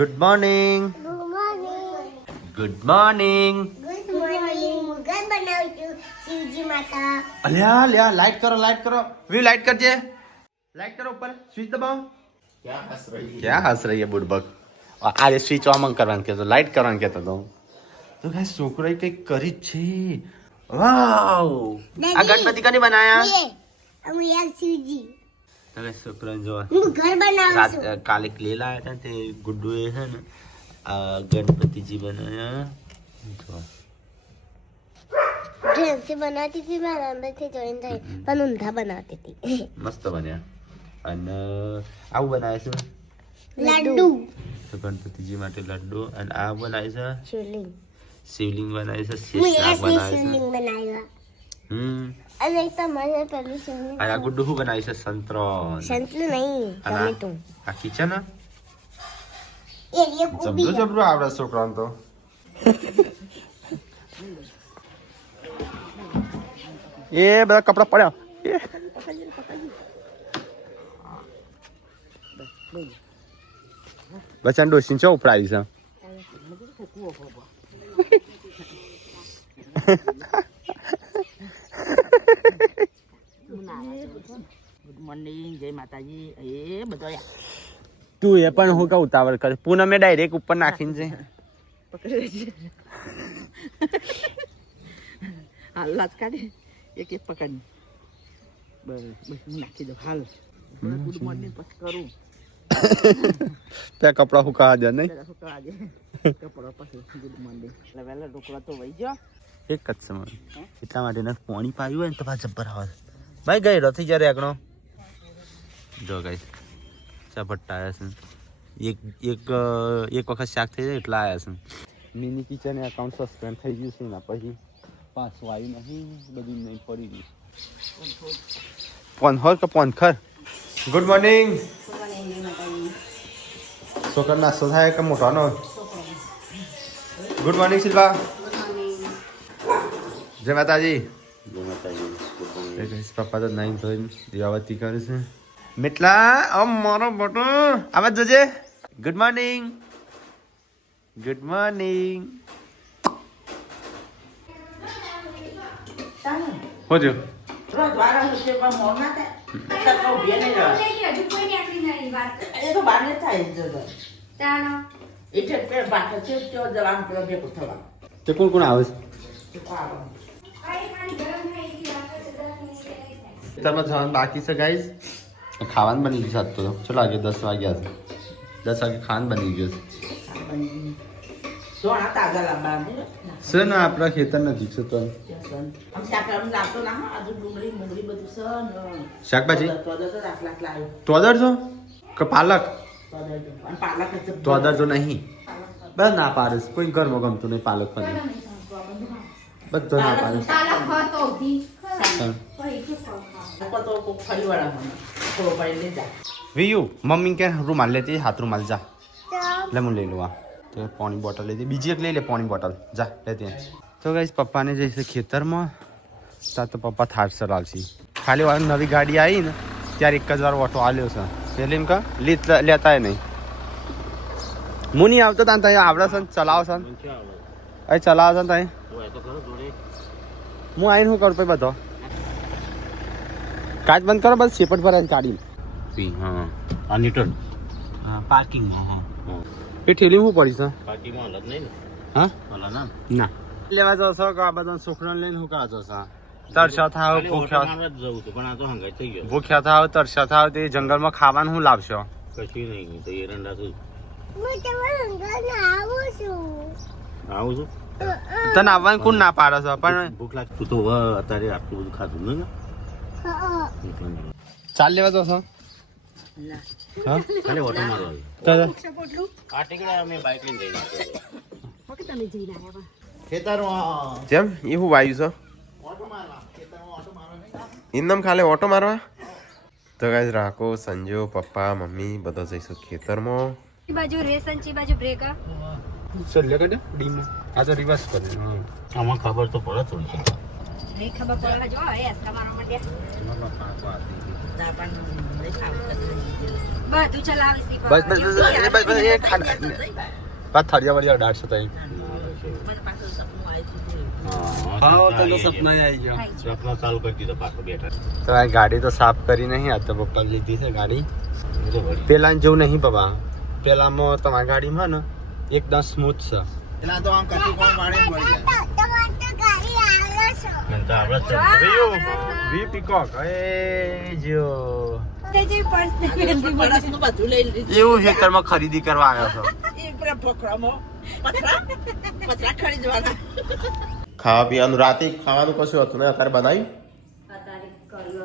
Good morning. Good morning. Mughal બનાવું છું શિવજી માતા. અલ્યા લ્યા લાઈટ કરો વી લાઈટ કરજે. લાઈટ કરો ઉપર સ્વિચ દબાવો. क्या हंस रही है बुड़बक. આ સ્વિચ ઓન કરવાનું કહેતો લાઈટ કરવાનું કહેતો તો ગાઈસ છોકરાએ કંઈક કરી જ છે. વાવ આ ગણપતિ કને બનાયા? અમે યાર શિવજી તમે છોકરાને જો હું ઘર બનાવું છું. કાલે ક્લે લાયા હતા તે ગુડ્ડુ એ છે ને આ ગણપતિજી બનાયા. જો ड्रेस से बनाती थी मैं अंदर से जॉइन થઈ પણ ઊંધા બનાવતી હતી. મસ્ત બન્યા. અને આવું બનાવે છે લડ્ડુ તો ગણપતિજી માટે લડ્ડુ. અને આ બનાવે છે શિવલિંગ શિવલિંગ બનાવે છે. હું શેષનાગ એસની બનાવે છે. શિવલિંગ બનાવ્યા અને એક તો મને પેલું શિવલિંગ અને આ ગુડ્ડુ શું બનાવે છે? સંતરણ. સંતલું નહીં અને ટમેટું આ કિચન એ કોબી જબરું આવડે છોકરાને તો. એ બધા કપડા પડ્યા. બચ્ચા ડોસી ચો ઉપડાવી છે. ગુડ મોર્નિંગ, જય માતાજી. એ બધો તું એ પણ હું કહું ઉતાવળ કરે. પૂનમે ડાયરેક્ટ ઉપર નાખીને છે. પકડી હાલ લાજ કાઢી એક પકડ. બસ હું નાખી દઉં હાલ. ગુડ મોર્નિંગ પછી કરું. ત્યાં કપડા સુકાવા દે નહીં. શું કરવા દે કપડા પછી ગુડ મોર્નિંગ. એટલે વહેલા ઢોકળા તો વહી ગયો. એક જ સમય એટલા માટે પાણી પાયું હોય ને તો પાછા જબ્બર આવે. ભાઈ ગઈ રથી જ્યારે આગળ જો ગાઈ ચપટ્ટા આવ્યા છે. એક વખત શાક થઈ જાય એટલા આવ્યા છે. મિની કિચન એકાઉન્ટ સસ્પેન્ડ થઈ ગયું છે એના પછી પાછું આવ્યું નહીં. બધું નહીં પડી ગયું. પોનખર કે પોનખર. Good morning. છોકરા નાસ્તો થાય કે મોટાનો? Good morning Shilpa. જય માતાજી. જય માતાજી. પપ્પા તો નહીં ધોઈને દિવાબત્તી કરે છે. મિટલા મારો બટો આવાજ જોજે. Good morning. Good morning. હો જો રોજ વાળા છે પણ મોર ના થાય. તો બે નહીં રહે. એ તો બાર ને થાય જ જતો. એટલે પે બાકી છે તો જવાનું પેલો ભેગું થવા. તે કોણ કોણ આવે છે? તમે જવાનું બાકી છે ગાઈઝ. ખાવાનું બની ગયું સાત તો ચલો વાગે 10 વાગ્યા છે. 10 વાગે ખાવાનું બની ગયું તો આ તાજા લાંબા છે ને આપણા ખેતર નજીક છે તો આમ શાકમ લાગતો ના આજુ ડુંગળી મુંગળી બધું છે ને શાકભાજી તો તો રાખલા લાવ્યો તોદર છો કે પાલક? તો અને પાલક છે તોદર તો નહીં. બસ ના પાડે કોઈ ઘરમાં ગમતું નહીં પાલક પણ બધો ના પાડે. તો કોક ફરી વાળા મને થોડો પડી લઈ જા. વિયુ મમ્મી કે રૂમાલ લેતી હાથ રૂમાલ જા લે હું લઈ લઉં. આ તો પાણી બોટલ લેતી બીજી એક લઈ લે પાણી બોટલ જા લેતી. તો ગાઈસ પપ્પાને જઈશે ખેતરમાં ત્યાં તો પપ્પા થાટ ચલાવશે. ખાલી વાર નવી ગાડી આવી ને ત્યારે એક જ વાર ઓટો આલ્યો છે. એટલે એમ કા લેતા નહીં. હું નહીં આવતો ત્યાં ત્યાં આવડે છે ચલાવો છે અહીં ચલાવો છે ત્યાં હું આવીને શું કરું પછી બધો કાચ બંધ કરો બસ સેપટ ભરાય ગાડી. હા આ લીટર હા પાર્કિંગમાં. હા એ ઠેલી શું પડી છે પાર્કિંગમાં અલગ નહીં. હા ના લેવા જાવ છો કે આ બધા છોકરાને લઈને શું કરવા જાવ છો? તરસ્યા થાવ ભૂખ્યા થાવ તરસ્યા થાવ તે જંગલમાં ખાવાનું શું લાવશો? કશું નહીં તો એરંડા છું. હું તમારા ઘરે આવું છું. આવું છું તને આવવાનું કોણ ના પાડે છે? પણ ભૂખ લાગતું તો અત્યારે આટલું બધું ખાધું ને ચાલ લેવા જાવ છો? હા ખાલી ઓટો મારો ચાલ. આ ટીકડા અમે બાઇક લઈને જઈને ખેતરમાં જેમ એ હું વાયુ છે ઓટો મારવા ખેતરમાં ઓટો મારવા નહીં. ઇન્દમ ખાલી ઓટો મારવા. તો ગાઈસ રાખો સંજો પપ્પા મમ્મી બધા જઈશું ખેતરમાં. બાજુ રેસ અને ચી બાજુ બ્રેક ચાલ લે કાઢે ડીમાં આ તો રિવર્સ કરે. આમાં ખબર તો પડે થોડી. નહીં ખબર પડે જો એ એસકા મારવા માંડ્યા બધું ચલાવીશ ઈ બસ બસ બસ એ બસ બસ એ ખાના પાછ થળિયા વળિયા અડાડશો તઈ હા તો સપના આવી ગયો સપના ચાલુ કરી દીધો પાછો બેઠા તો આ ગાડી તો સાફ કરી નહીં આ તો પપ્પા લીધી છે ગાડી પેલા જેવું નહીં પપ્પા પેલામાં તમારી ગાડીમાં ને એકદમ સ્મૂથ છે પેલા તો આમ કટી કોણ મારે પડી જાય મને તો આવડે વી પીકોક એ જો તે જે પર્સ ને પહેરી પડસનું બધું લઈ લીધું એવું ખેતરમાં ખરીદી કરવા આવ્યો છો એ પેલા ભોખરામાં પથરા ખરીદવાના ખાવા પીવાનું રાતે ખાવાનું કશું હતું ને અત્યારે બનાવ્યું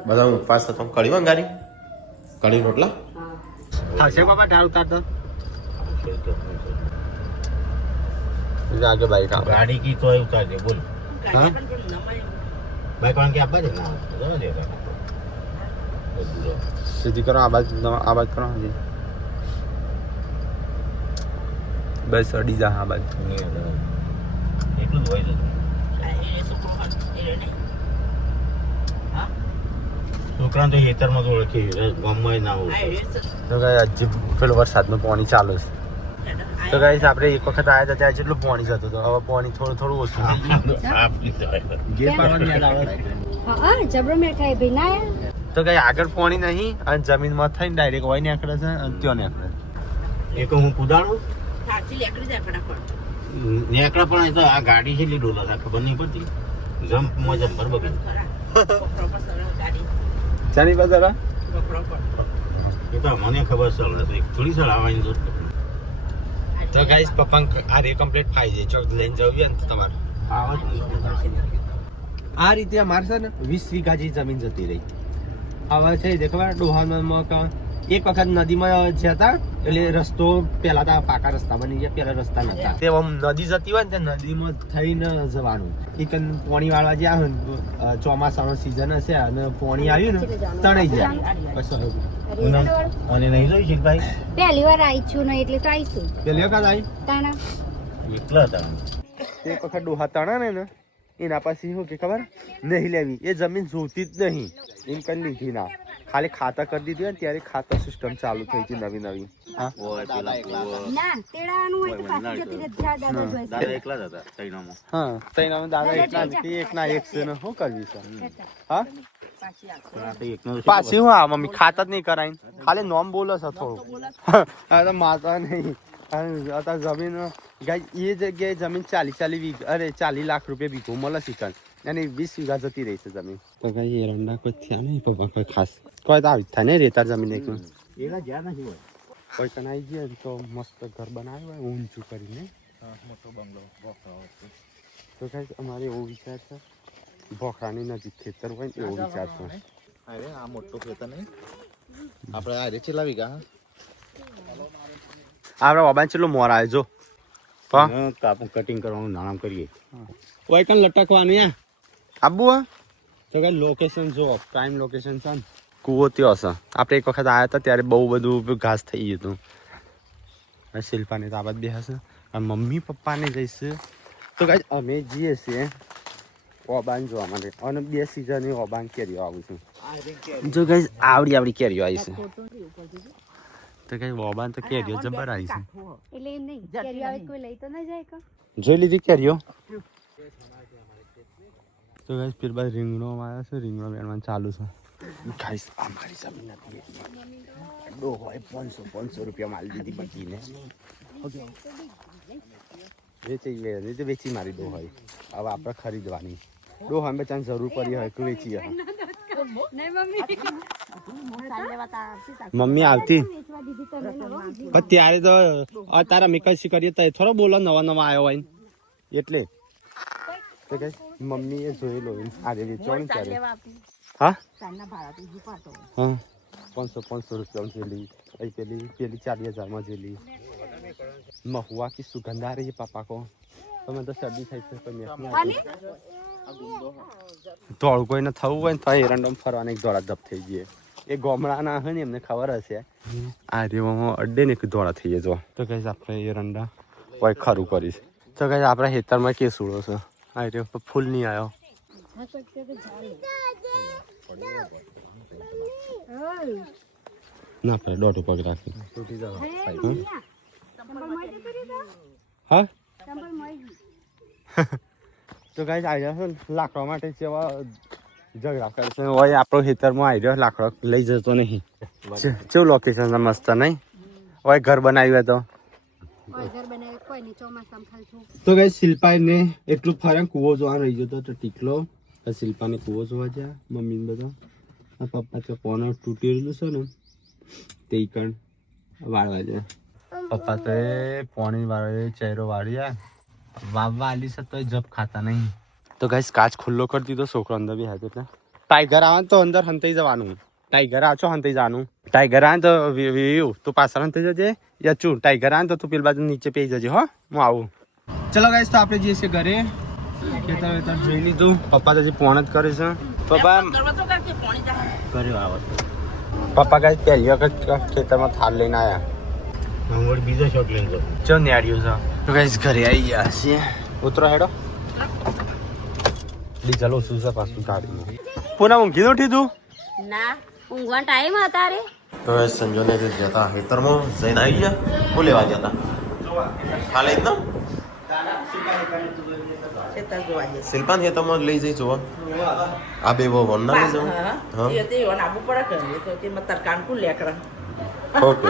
બધા ઉપવાસ હતો કઢી વંગારી કઢી રોટલા હા છે બાબા ઢાળ ઉતારતો આગે બાઈક આવે ગાડી કી તો ઉતાર દે બોલ હા બાઈક વાળા કે આપવા દે ના જવા દે સીધી કરો આ બાજુ કરો હજી બસ અડી જા આ બાજુ એટલું જ હોય છે છોકરા તો ખેતરમાં તો ઓળખી ગામમાં ના હોય તો કઈ હજી પેલો વરસાદનું પાણી ચાલુ છે તો કઈ આપણે એક વખત આવ્યા હતા ત્યારે જેટલું પાણી જતું હતું હવે પાણી થોડું થોડું ઓછું ગેર પાડવાની યાદ આવે હા જબરો મેં ખાઈ ભઈ ના આયા? તો કઈ આગળ પાણી નહીં અને જમીનમાં થઈને ડાયરેક્ટ હોય નીકળે છે અને ત્યાં નીકળે એક હું કુદાડું સાચી લેકડી જાય ફટાફટ નેકડા પણ એ તો આ ગાડી કેટલી ડોલા થાય ખબર નહીં પડતી જમ્પમાં જમ્પર બગડી ભોખરા પર સરળ ગાડી ચાની બાજુ ભોખરા પર એ તો મને ખબર છે થોડી સર આવવાની જરૂર તો ગાઈસ પપ્પા આ રે કમ્પ્લીટ થાય છે ચોક લઈને જવું ને તમારે આ રીતે અમારે છે ને 20 વીઘા જેવી જમીન જતી રહી હવે છે દેખવા ડોહામાં એક વખત નદીમાં જતા એટલે રસ્તો પેલા તો પાકા રસ્તા બની ગયા પેલા રસ્તા નતા તે આમ નદી જતી હોય ને તે નદીમાં થઈને જવાનું એક પાણી વાળવા જ્યાં હોય ને ચોમાસાનો સિઝન હશે અને પાણી આવ્યું ને તણાઈ જાય પછી અને નહીં જોઈ શીખભાઈ પહેલી વાર આવી છું ને એટલે તો આવીશું પેલી વખત આવી તાના એકલા હતા તે વખત ડોહા તણા ને એના પછી શું કે ખબર નહીં લેવી એ જમીન જોતી જ નહીં એમ કઈ લીધી ના ખાલી ખાતા કરી દીધી હોય ને ત્યારે ખાતા સિસ્ટમ ચાલુ થઈ હતી નવી નવી હા ના તેડાનું હોય તો પાછી જતી રહે ધ્યાન દાદા જોઈશે દાદા એકલા જ હતા તૈનામાં હા તૈનામાં દાદા એટલા ને કે એક ના એક છે ને શું કરવી છે હા પાછી હું આ મમ્મી ખાતા જ નહીં કરાય ખાલી નોમ બોલો છે થોડું અરે માતા નહીં અત્યારે જમીન ગાય એ જગ્યાએ જમીન 40 વીઘા અરે 40 લાખ રૂપિયા વીઘો મળે છે અને 20 વીઘા જતી રહી છે જમીન તો કઈ એરંડા કોઈ થયા નહીં પપ્પા કોઈ ખાસ કોઈ તો આવી થાય નહીં રેતાર જમીન એક એના જ્યાં નથી હોય કોઈ કન આવી જાય તો મસ્ત ઘર બનાવ્યું હોય ઊંચું કરીને મોટો બંગલો બોખરાઓ તો કઈ અમારે એવો વિચાર છે બોખરાની નજીક ખેતર હોય ને એવો વિચાર છે અરે આ મોટો ખેતર નહીં આપણે આ રે ચેલા વીઘા આપણે ઓબાન ચેટલો મોર આવે જો કાપું કટિંગ કરવાનું નામ કરીએ કોઈ કન લટકવાનું યા આબુ તો કઈ લોકેશન જો પ્રાઇમ લોકેશન છે ને કૂવો ત્યો હશે આપણે એક વખત આવ્યા હતા ત્યારે બહુ બધું ઘાસ થઈ ગયું હતું શિલ્પાને તો આ બાદ બે હશે અને મમ્મી પપ્પાને જઈશે તો કઈ અમે જઈએ છીએ ઓબાન જોવા માટે અને 2 સિઝન ઓબાન કેરીઓ આવું છું જો કઈ આવડી કેરીઓ આવી છે તો કઈ ઓબાન તો કેરીઓ જબર આવી છે એટલે એમ નહીં કેરી આવે કોઈ લઈ તો ના જાય કે જોઈ લીધી કેરીઓ તો ગાઈસ ફિર બાદ રીંગણો આવ્યા છે રીંગણો વેણવાનું ચાલુ છે ગાઈસ આ મારી જમીન નથી ડો હોય 500 રૂપિયા માલ દીધી બકીને વેચી મારી ડો હોય હવે આપણે ખરીદવાની ડો હોય બચાને જરૂર પડી હોય કે વેચી હોય મમ્મી આવતી પણ ત્યારે તો તારા મેં કશી કરીએ તો થોડો બોલો નવા આવ્યો હોય એટલે મમ્મી એ જોયેલો આજે વેચવાનું ત્યારે હા હા 500 રૂપિયા જેલી પેલી 40,000 જેલી મहुआ की सुगंध आ रही है पापा को तो मैं तो सर्दी થઈ છે તો મેં દોડ કોઈને થવું હોય ને તો એરંડમ ફરવાને એક દોડા ધપ થઈ ગઈ એ ગોમડાના હે ને એમને ખબર હશે આ રેવામાં અડ્ડે ને એક દોડા થઈ જાય જો તો કઈ આપણે એરંડા કોઈ ખરું કરીશ તો કઈ આપણા ખેતરમાં કે સુડો છે આ રે ફૂલ નહીં આવ્યો ના પડે દોઢ પગ રાખી તૂટી જવા હા તો ગાઈસ આવી જાવ લાકડા માટે જેવા ઝઘડા કરશે હોય આપણો ખેતરમાં આવી રહ્યો લાકડો લઈ જતો નહીં કેવું લોકેશન મસ્ત નહીં હોય ઘર બનાવ્યું તો તો ગાઈસ શિલ્પાને એટલું ફરે કૂવો જોવા રહી ગયો તો ટીકલો શિલ્પાને કૂવો જોવા ગયા મમ્મી બધા પપ્પા તો પોનો તૂટી રહેલું છે ને તે કણ વાળવા જાય પપ્પા તો એ પોણી વાળે ચહેરો વાળ્યા વાવવા આલી છે તો જપ ખાતા નહીં તો ગાઈસ કાચ ખુલ્લો કરી દીધો છોકરો અંદર બી હાથ એટલે ટાઈગર આવે તો અંદર હંતાઈ જવાનું ટાઈગર આછો હંતાઈ જવાનું ટાઈગર આવે તો વ્યુ તું પાછળ હંતાઈ જજે યા ચું ટાઈગર આવે તો તું પેલી બાજુ નીચે પેઈ જજે હો હું આવું ચલો ગાઈસ તો આપણે જઈએ છીએ ઘરે ખેતર વેતર જોઈ લીધું પપ્પા તો હજી પોણ જ કરે છે પપ્પા કર્યો આવે પપ્પા ગાઈસ પહેલી વખત ખેતરમાં થાર લઈને આવ્યા હું બીજો શોટ લઈને જાઉં ચો નેડ્યું છે તો ગાઈસ ઘરે આવી ગયા છીએ ઉતરો હેડો ડીઝલ ઓછું છે પાછું ગાડીમાં પૂનમ ઊંઘી ઉઠી તું ના ઊંઘવાનો ટાઈમ હતા રે તો એ સંજોને જે જતા ખેતરમાં જઈને આવી ગયા શું લેવા જતા ખાલે જ ના ખેતર જોવા જઈએ. શિલ્પાન ખેતરમાં લઈ જઈ જોવા આ બે વન ના લઈ જવું હા એ તે ઓન આપવું પડે કે એ તો તે મત તરકાન કુ લેકરા ઓકે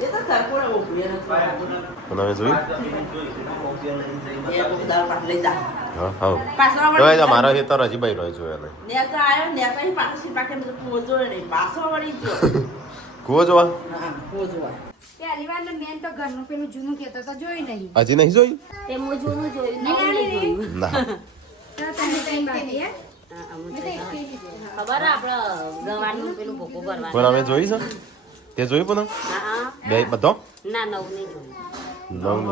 એ તો તરકોણ ઉભી ને તમે જોયું એ દાળ પાટ લઈ જા હા હા પાછો તો એ મારા ખેતર હજી બઈ રહ્યો જોયા નહીં નેતા આયો નેતા હી પાછો પાકે મને પૂજો નહીં પાછો વળી જો કૂવો જોવા હા પૂજો પહેલી વાર મેન તો ઘરનું પેલું જૂનું ખેતર તો જોયું નહીં હજી નહીં જોયું તે હું જૂનું જોયું નહીં જોયું ના તો તમે કઈ બાકી હે ખબર આપણે ગવાનું પેલું ભોકો કરવાનું પણ અમે જોઈ છે તે જોયું પણ હા બે બધો ના નવ નહીં જોયું નવ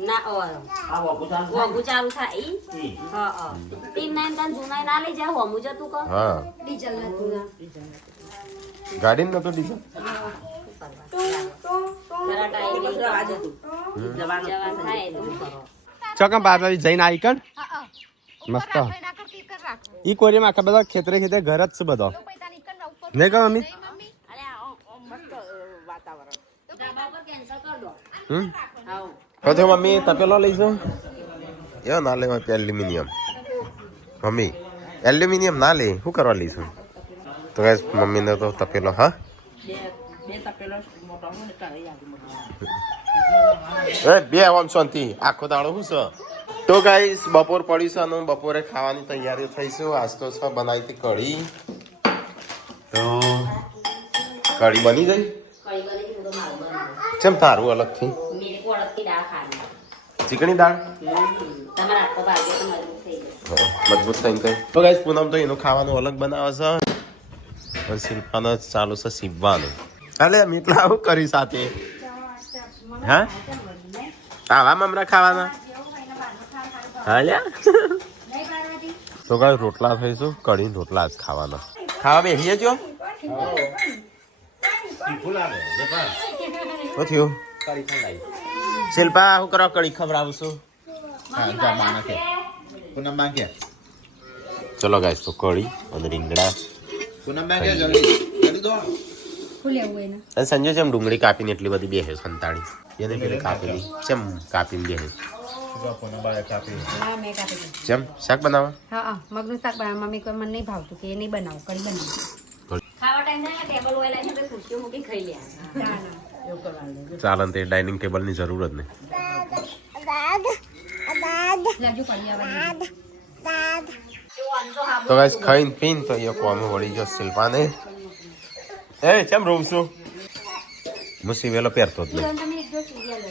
ના વગુ ચાલુ થાય ઈ હા હા તીન નાઈન તન જૂના ના લઈ જાય હોમું જતું કહો હા ડીઝલ નતું ના ગાડી નતો ડીઝલ જરા ટાઈમ આજ હતું જવાન થાય એટલું કરો ચોકમ બાર વાળી જઈને આવી કણ મસ્ત ઈ કોરીમાં આખા બધા ખેતરે ખેતરે ઘર જ છે બધો નહીં કહો મમ્મી કેન્સલ કર દો તો તે મમ્મી તપેલો લઈશું એવો ના લેવા એલ્યુમિનિયમ મમ્મી એલ્યુમિનિયમ ના લે શું કરવા લઈશું તો ગાઈસ મમ્મીને તો તપેલો હા બે તપેલો મોટો ને કરી એ બે આમ શાંતિ આખો દાડો શું છે તો ગાઈસ બપોર પડી છે અને બપોરે ખાવાની તૈયારી થઈ છે આજ તો છે બનાવી હતી કઢી તો કઢી બની ગઈ કઈ બને હું તો માલ બને કેમ તારું અલગથી મેરે કોળકથી દાળ ખાની ચીકણી દાળ તમારા આખો ભાગ્ય તો મજબૂત થઈ જશે મજબૂત થઈને થાય તો ગાઈસ પૂનમ તો એનું ખાવાનું અલગ બનાવે છે અને શિલ્પાને ચાલુ છે સીવવાનું અલે મીટલા આવું કરી સાથે હા આવા મમરા ખાવાના હાલ્યા તો ગાઈસ રોટલા થઈશું કઢી રોટલા જ ખાવાના ખાવા બેસીએ જો શું થયું શિલ્પા શું કરો કઢી ખવડાવું છું હા જા માના કે પૂનમ માંગે ચલો ગાઈસ તો કઢી અને રીંગણા પૂનમ માંગે જલ્દી દો અને સંજય જેમ ડુંગળી કાપીને એટલી બધી બેસે સંતાણી એને પેલી કાપેલી ચેમ કાપીને બેસે પૂનમ બાળે કાપી ના મેં કાપી દીધું ચેમ શાક બનાવવા હા મગનું શાક બનાવ મમ્મી કોઈ મને નહીં ભાવતું કે એ નહીં બનાવું કઢી બનાવું ખાવા ટાઈમ થાય ટેબલ ઓયલા છે તો ખુરશીઓ મૂકી ખાઈ લે ચાલન તે ડાઇનિંગ ટેબલની જરૂર જ નહીં લાગજો પડી આવવાની તો ગાઈસ ખાઈને પીને તો એ કોમે વળી ગયો શિલ્પાને એ કેમ રોવ છું મુસી વેલો પહેરતો જ નહીં તમે એક જો સિરિયલ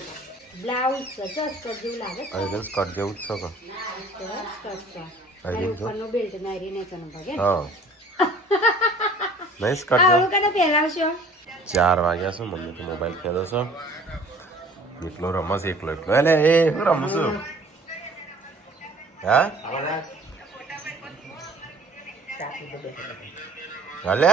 બ્લાઉઝ સ્કર્ટ જેવું લાગે અરે તો કટ જેવું જ છો કે સ્કર્ટ ઉપરનો બેલ્ટ નારી ને ચનો ભાગે હા નહીં કટ જેવું આવું કને પહેરાવશો 4 વાગ્યા છે મમ્મી તો મોબાઈલ ખેલો છો એટલો રમસ એકલો એટલે એ હું રમું છું હા હાલે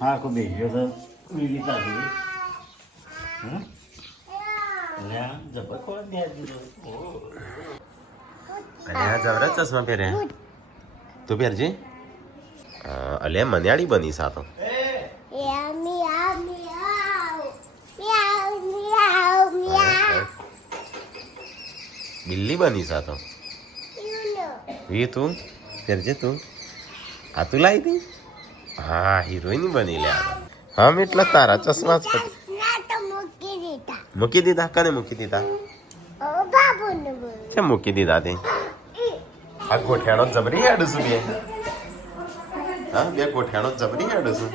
હા કોઈ બેસ્યો તો બીજી કાઢી જબરા ચશ્મા પહેર્યા તું પહેરજે અલે મન્યાળી બની સા તો Meow, meow, meow. Meow, meow, meow. બિલ્લી બની સા તો You know. એ તું પહેરજે તું આ તું લાવી દી હા હિરોઈન બની લે હા એટલે તારા ચશ્મા જ Not a monkey dita. મૂકી દીધા કને મૂકી દીધા Oh, babu no. કેમ મૂકી દીધા તે આ ગોઠિયાનો જબરી હેડ છું બે હા બે ગોઠિયાનો જબરી હેડ છું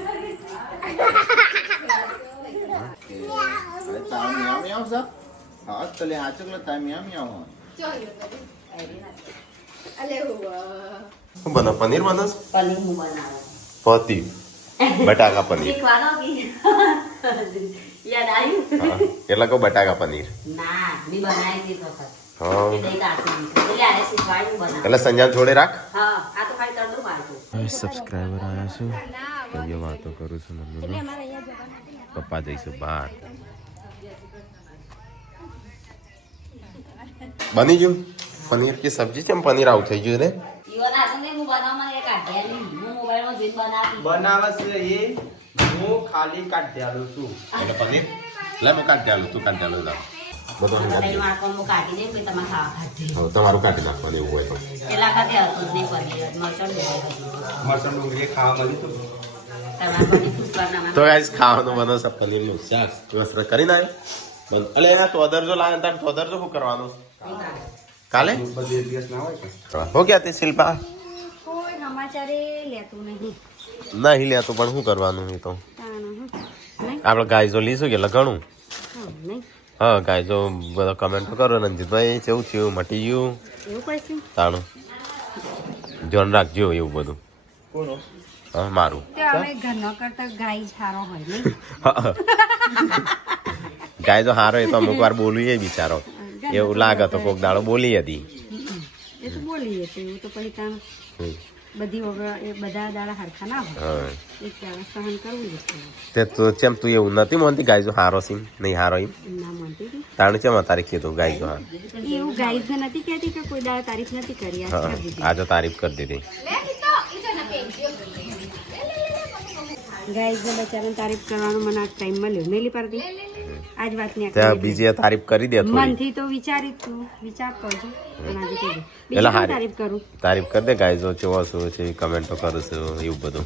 અરે તાવ મ્યાવ મ્યાવ છે હા તલે આચકલો તાવ મ્યાવ મ્યાવ શું બનો પનીર બનો પનીર હું બનાવું પતિ બટાકા પનીર શીખવાનો બી યાદ આવ્યું હા કેટલા કહો બટાકા પનીર ના બી બનાવી દીધો વખત હા એટલે કાઢી દીધું એટલે આને શીખવાડ્યું બનાવ એટલે સંજાન જોડે રાખ હા આ તો ખાલી તળતું મારતું સબસ્ક્રાઈબર આવ્યા છું કઈ વાતો કરું છું મમ્મી પપ્પા જઈશું બહાર બની ગયું પનીર की सब्जी કેમ પનીર આવું થઈ ગયું રે ઈવન આ તો નહીં હું બનાવવામાં એ કાઢ્યા નહીં હું મોબાઈલમાં જોઈને બનાવતી બનાવે છે એ હું ખાલી કાઢી આલું છું એટલે પનીર લે મેં કાઢી આલું તું કાઢી આલું લા બધું નહીં મારવાનું હું કાઢી દે પછી તમે ખાવા ખાધી તમારું કાઢી નાખવાનું એવું હોય તો પેલા ખાતે હતું જ નહીં પનીર મરચાં ડુંગળી મરચાં ડુંગળી ખાવા મળ્યું હતું તમારા પનીર ફૂસવાના તો ગાઈસ ખાવાનું બને છે પનીરનું શાક વસ્ત્ર કરીને આવ્યો અલે એના તોદર જો લાવે તાર તોદર જો શું કરવાનું કાલે બધી દિવસ ના હોય કે હો ગયા તે શિલ્પા કોઈ સમાચારે લેતું નહીં નહીં લેતું પણ શું કરવાનું એ તો નહીં આપણે ગાયજો લીધું કે ઘણું નહીં હા ગાયજો બધા કમેન્ટ કરો રંજીતભાઈ કેવું થયું મટી ગયું એવું કહીશું તાણું ધ્યાન રાખજો એવું બધું હા મારું તો અમે ઘરનો કરતા ગાય સારો હોય નહીં ગાય જો હારો એ તો અમુક વાર બોલું બિચારો એવું લાગે તો કોક દાડો બોલી હતી એ તો બોલીએ તો એવું તો પછી ત્યાં બધી વગર એ બધા દાડા હરખા ના હોય હા એક દાડા સહન કરવું જ પડે. તે તો ચેમ તું એવું નથી માનતી ગાય જો હારો સીમ નહીં હારો એમ ના માનતી હતી તાણું ચેમ તારીખ કીધું ગાય જો હા એવું ગાય તો નથી કહેતી કે કોઈ દાડા તારીફ નથી કરી આજ હા કરી દીધી. આજે તારીફ કરી દીધી ગાય ને બચારાને તારીફ કરવાનો મને આજ ટાઈમ મળ્યો મેલી પડતી આજ વાત ને ત્યાં બીજી તારીફ કરી દે થોડી મનથી તો વિચારી તું વિચારતો છું પણ આજે કહી દે એટલે બીજી હારી. તારીફ કરું તારીફ કરી દે ગાય જો ચેવો શું છે કમેન્ટો કરું છું એવું બધું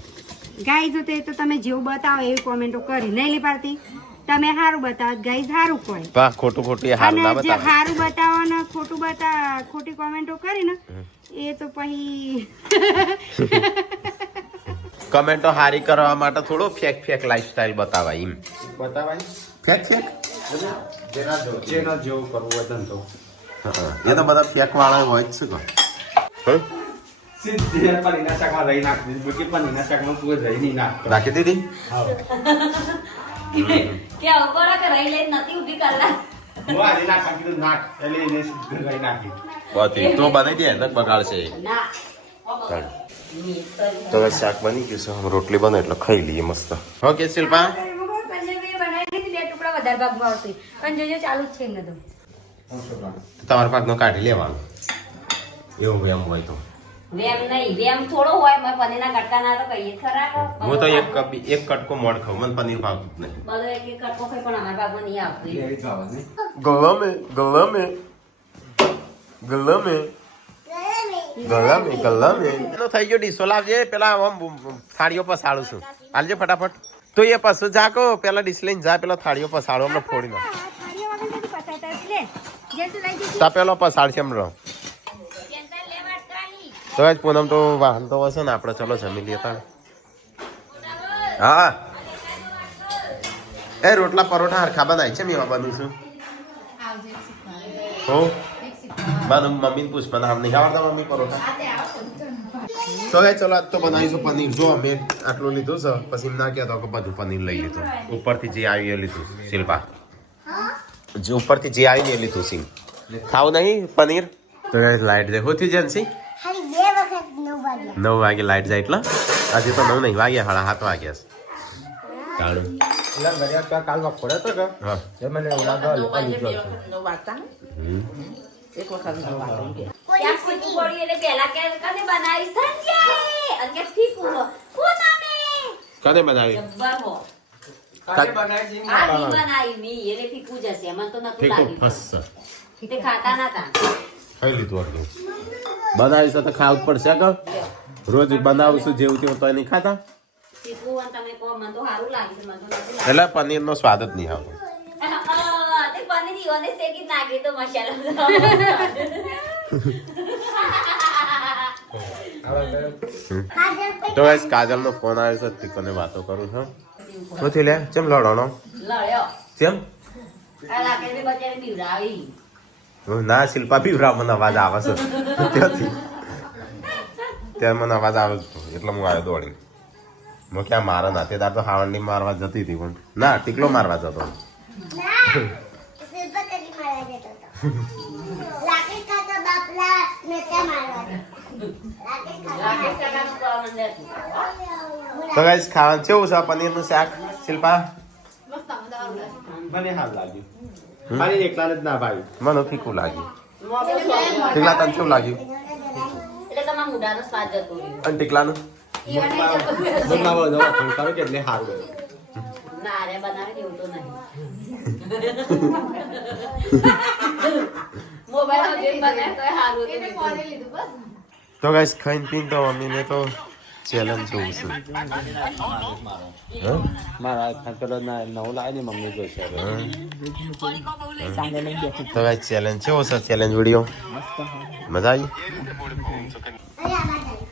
ગાય જો તે તો તમે જેવું બતાવો એવી કોમેન્ટો કરી નહીં લી પાડતી તમે સારું બતાવો ગાય સારું કહે વાહ ખોટું ખોટું એ હારું ના અને જે બતાવે સારું બતાવો ને ખોટું ખોટી કોમેન્ટો કરી ને એ તો પછી કમેન્ટો હારી કરવા માટે થોડો ફેક ફેક લાઈફસ્ટાઈલ બતાવાય એમ બતાવાય ફેક ફેક જેના જેવું કરવું હોય ધંધો એ તો બધા ફેક વાળા હોય જ શું કહો સીધે પનીરના શાકમાં રહી નાખી દીધું કે પનીરના શાકમાં તું રહી નહીં નાખતો રાખી દીધી કે ઉપર કે રહી લઈને નથી ઊભી કરલા હું આજે નાખા કીધું નાખ એટલે એને સીધું રહી નાખી બધી તો બનાવી દે ને બગાડશે ના ચાલ. તો હવે શાક બની ગયું છે હવે રોટલી બને એટલે ખાઈ લઈએ મસ્ત ઓકે શિલ્પા વધારે ભાગમાં આવશે પણ જોજો ચાલુ જ છે એમને તો તમારા પાકનો કાઢી લેવાનો એવું એમ હોય તો વેમ નહીં વેમ થોડો હોય મેં પનીરના કટકા ના તો કહીએ ખરા હું તો એક કટકો મોડ ખાઉં મને પનીર ભાવતું જ નહીં બધો એક એક કટકો ખાઈ પણ અમારા ભાગમાં નહીં આવતું એવી ખાવા નહીં ગલમે ગલમે ગલમે ગલમે ગલમે એનો થઈ ગયો ડીસો લાવજે પેલા આમ થાળીઓ પસાડું છું હાલજે ફટાફટ તો એ પાછું જાકો પેલા ડીશ લઈને જા પેલા થાળીઓ પસાડો અમને ફોડી નાખ તા પેલો પસાડ છે એમ રહો તો આજ પૂનમ તો વાહન તો હશે ને આપણે ચલો જમી લઈએ તાણ હા એ રોટલા પરોઠા હરખા બનાય છે મેં બનું છું હો બનું મમ્મીને પૂછ પણ આમ નહીં આવડતા મમ્મી પરોઠા તો એ ચલો આજ તો બનાવીશું પનીર જો અમે આટલું લીધું છે પછી ના કહેતો કે બધું પનીર લઈ લીધું ઉપરથી જે આવી એ લીધું શિલ્પા જે ઉપરથી જે આવી એ લીધું સિંગ ખાવું નહીં પનીર તો લાઈટ દે હોતી જનસી ખાલી 2 વખત 9 વાગ્યા 9 વાગે લાઈટ જાય એટલે આજે તો 9 નહીં વાગ્યા 7:30 વાગ્યા છે એટલે ઘરે કાલ બપોરે હતો કે હા એ મને એવું લાગે નવ વાગે બે વખત વાંચતા ને એક વખત નવ વાગે ત્યાં ફીકું પડ્યું એટલે પહેલા કે કને બનાવી સંજય અને કે ફીકું હો કોણ આમે કને બનાવી જબ્બર હો કાલે બનાવી છે આ મી બનાવી મી એટલે ફીકું જશે મને તો નતું ફીકું લાગ્યું ફસ તે ખાતા નતા ખાઈ લીધું આટલું બનાવી છે તો ખાવું જ પડશે કે રોજ બનાવું છું જેવું તેવું તો નહીં ખાતા ફીકું અને તમે કહો મને તો સારું લાગે છે મને તો નતું લાગ્યું એટલે પનીરનો સ્વાદ જ નહીં આવતો તે પનીર ઈઓને શેકી નાખી તો મસાલો તો ગાઈસ કાજલનો ફોન આવ્યો છે તીકોને વાતો કરું છું શું થી લે ચેમ લડવાનો લડ્યો ચેમ આ લાગે છે બચારી બીવડાવી ના શિલ્પા બીવરા મને અવાજ આવે છે ત્યાંથી ત્યારે મને અવાજ આવે છે એટલે હું આવ્યો દોડી હું ક્યાં મારા નાતેદાર તો હાવણની મારવા જતી હતી પણ ના ટીકલો મારવા જતો ના શિલ્પા કદી મારવા જતો હતો લાકડી ખાતા બાપલા ને ત્યાં મારવા લાકડી લાગે ખાતા સગાનું કરવા મંડે તો ગાઈસ ખાવાનું કેવું છે પનીરનું શાક શિલ્પા મને હાલ લાગ્યું મારે એકલાને જ ના ભાઈ મને ફીકું લાગ્યું ટીકલા તને કેવું લાગ્યું એટલે તમારા મુઢાનો સ્વાદ જતો રહ્યો અને ટીકલાનું બનાવો જવા ફોન કરો કે એટલે સારું ના રે બનાવી દેવું તો નહીં મોબાઈલમાં જોઈને બનાવે તોય સારું હતું. તો ગાઈસ ખાઈને પીને તો મમ્મીને તો ચેલેન્જ જોવું છે મારા ખાતર ના નવું લાવે ને મમ્મી જોઈશે તો ગાઈસ ચેલેન્જ કેવો છે ચેલેન્જ વિડીયો મજા આવી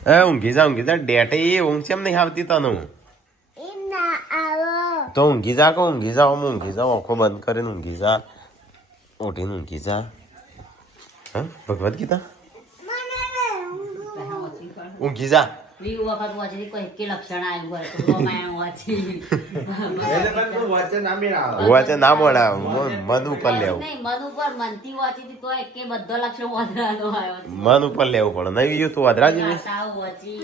એ ઊંઘી જા ડેટે ઊંઘ કેમ નહીં આવતી તને એમ ના આવો તો ઊંઘી જા ઊંઘી જા આંખો બંધ કરીને ઊંઘી જા ઉઠીને ઊંઘી જા હા ભગવદ ગીતા ઊંઘી જા 20 વખત વાંચી કોઈ એકે લક્ષણ આવ્યું હોય તો રોમાયણ વાંચી વાંચે ના મળે મન ઉપર લેવું નહીં મન ઉપર મનથી વાંચી હતી તો એકે બધો લક્ષણ વાંચવાનો આવ્યો છે. મન ઉપર લેવું પડે નહીં તું વધરા જેવી સાવ વાંચી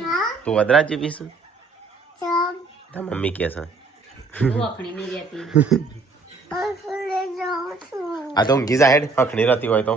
તું વધરા જેવી છે ચમ તાર મમ્મી કે છે તું અખણી નહીં રહેતી અસલે જાઉં છું આ તો ઊંઘી જા હેડ અખણી રહેતી હોય તો